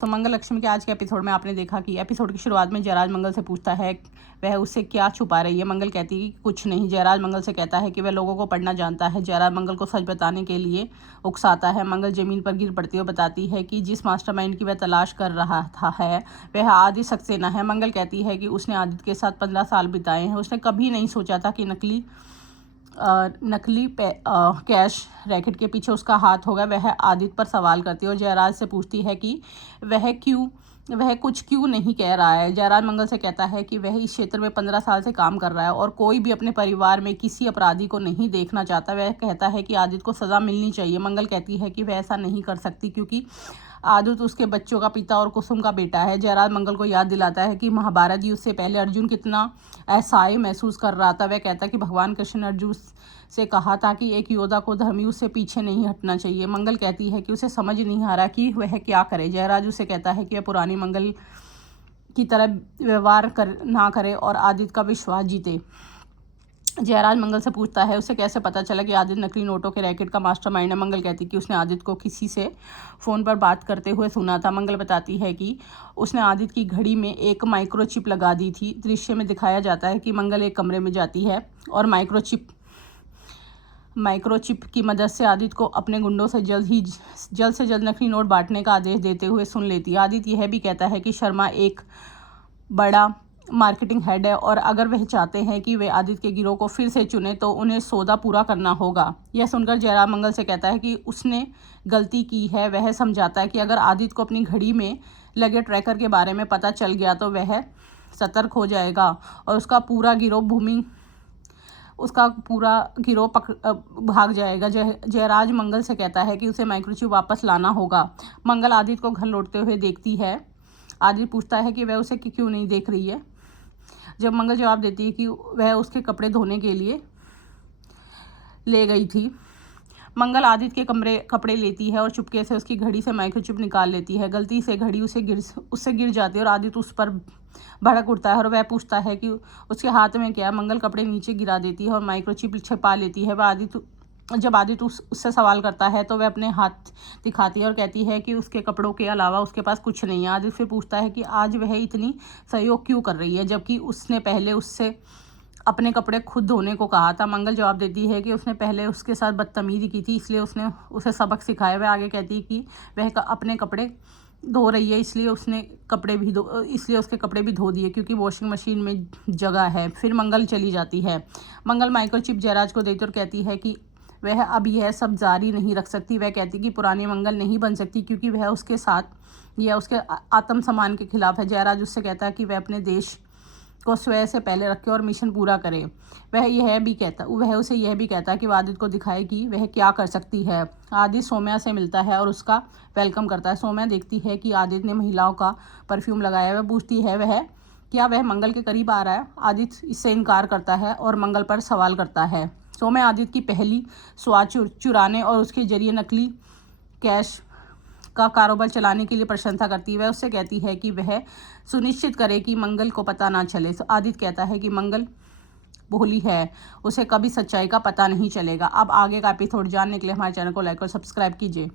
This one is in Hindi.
तो मंगल लक्ष्मी के आज के एपिसोड में आपने देखा कि एपिसोड की शुरुआत में जयराज मंगल से पूछता है वह उससे क्या छुपा रही है। मंगल कहती है कि कुछ नहीं। जयराज मंगल से कहता है कि वह लोगों को पढ़ना जानता है। जयराज मंगल को सच बताने के लिए उकसाता है। मंगल जमीन पर गिर पड़ती है और बताती है कि जिस मास्टरमाइंड की वह तलाश कर रहा था है वह आदित्य सक्सेना है। मंगल कहती है कि उसने आदित्य के साथ 15 साल बिताए हैं। उसने कभी नहीं सोचा था कि नकली कैश रैकेट के पीछे उसका हाथ होगा। वह आदित्य पर सवाल करती है और जयराज से पूछती है कि वह कुछ क्यों नहीं कह रहा है। जयराज मंगल से कहता है कि वह इस क्षेत्र में 15 साल से काम कर रहा है और कोई भी अपने परिवार में किसी अपराधी को नहीं देखना चाहता। वह कहता है कि आदित्य को सज़ा मिलनी चाहिए। मंगल कहती है कि वह ऐसा नहीं कर सकती क्योंकि आदित्य उसके बच्चों का पिता और कुसुम का बेटा है। जयराज मंगल को याद दिलाता है कि महाभारत युद्ध से पहले अर्जुन कितना असहाय महसूस कर रहा था। वह कहता है कि भगवान कृष्ण ने अर्जुन से कहा था कि एक योद्धा को धर्मयुद्ध से पीछे नहीं हटना चाहिए। मंगल कहती है कि उसे समझ नहीं आ रहा कि वह क्या करे। जयराज उसे कहता है कि वह पुरानी मंगल की तरह व्यवहार ना करे और आदित्य का विश्वास जीते। जयराज मंगल से पूछता है उसे कैसे पता चला कि आदित्य नकली नोटों के रैकेट का मास्टरमाइंड है। मंगल कहती कि उसने आदित्य को किसी से फ़ोन पर बात करते हुए सुना था। मंगल बताती है कि उसने आदित्य की घड़ी में एक माइक्रोचिप लगा दी थी। दृश्य में दिखाया जाता है कि मंगल एक कमरे में जाती है और माइक्रोचिप की मदद से आदित्य को अपने गुंडों से जल्द से जल्द नकली नोट बांटने का आदेश देते हुए सुन लेती है। आदित्य यह भी कहता है कि शर्मा एक बड़ा मार्केटिंग हेड है और अगर वह चाहते हैं कि वे आदित्य के गिरोह को फिर से चुने तो उन्हें सौदा पूरा करना होगा। यह सुनकर जयराज मंगल से कहता है कि उसने गलती की है। वह समझाता है कि अगर आदित्य को अपनी घड़ी में लगे ट्रैकर के बारे में पता चल गया तो वह सतर्क हो जाएगा और उसका पूरा गिरोह भाग जाएगा। जयराज मंगल से कहता है कि उसे माइक्रोचिप वापस लाना होगा। मंगल आदित्य को घर लौटते हुए देखती है। आदित्य पूछता है कि वह उसे क्यों नहीं देख रही है। जब मंगल जवाब देती है कि वह उसके कपड़े धोने के लिए ले गई थी। मंगल आदित्य के कपड़े लेती है और चुपके से उसकी घड़ी से माइक्रोचिप निकाल लेती है। गलती से घड़ी उससे गिर जाती है और आदित्य उस पर भड़क उठता है और वह पूछता है कि उसके हाथ में क्या। मंगल कपड़े नीचे गिरा देती है और माइक्रोचिप छिपा लेती है। जब आदित्य उससे सवाल करता है तो वह अपने हाथ दिखाती है और कहती है कि उसके कपड़ों के अलावा उसके पास कुछ नहीं है। आदित्य फिर पूछता है कि आज वह इतनी सहयोग क्यों कर रही है जबकि उसने पहले उससे अपने कपड़े खुद धोने को कहा था। मंगल जवाब देती है कि उसने पहले उसके साथ बदतमीजी की थी इसलिए उसने उसे सबक सिखाया। वह आगे कहती है कि वह अपने कपड़े धो रही है इसलिए उसके कपड़े भी धो दिए क्योंकि वॉशिंग मशीन में जगह है। फिर मंगल चली जाती है। मंगल माइक्रोचिप जयराज को देती और कहती है कि वह अब यह सब जारी नहीं रख सकती। वह कहती कि पुरानी मंगल नहीं बन सकती क्योंकि वह उसके साथ या उसके आत्मसम्मान के खिलाफ है। जयराज उससे कहता है कि वह अपने देश को स्वयं से पहले रखे और मिशन पूरा करे। वह उसे यह भी कहता है कि वह आदित्य को दिखाए कि वह क्या कर सकती है। आदित्य सौम्या से मिलता है और उसका वेलकम करता है। सौम्या देखती है कि आदित्य ने महिलाओं का परफ्यूम लगाया। वह पूछती है क्या वह मंगल के करीब आ रहा है। आदित्य इससे इनकार करता है और मंगल पर सवाल करता है। सौम्या आदित्य की पहली स्वाद चुराने और उसके जरिए नकली कैश का कारोबार चलाने के लिए प्रशंसा करती है। वह उससे कहती है कि वह सुनिश्चित करे कि मंगल को पता ना चले। तो आदित्य कहता है कि मंगल भोली है, उसे कभी सच्चाई का पता नहीं चलेगा। अब आगे का एपिसोड जानने के लिए हमारे चैनल को लाइक और सब्सक्राइब कीजिए।